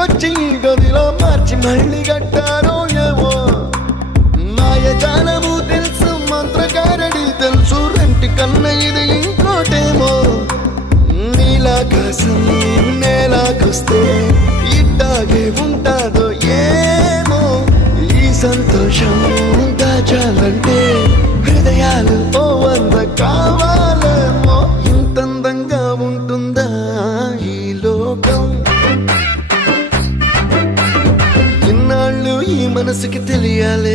ఇంటికొచ్చి గదిలో మార్చి మళ్ళీ కట్టారో ఏమో మాయజాలము తెలుసు మంత్రకారడి తెలుసు రెంటి కన్న ఇది ఇంకోటేమో నీలాకాశం నేలాకొస్తే ఇట్టాగే ఉంటాదో ఏమో ఈ సంతోషం దాచాలంటే హృదయాలు ఓ వంద కావాలేమో ఇంతందంగా ఉంటుందా ఈ లోకం ఇన్నాళ్ళు ఈ మనసుకి తెలియాలే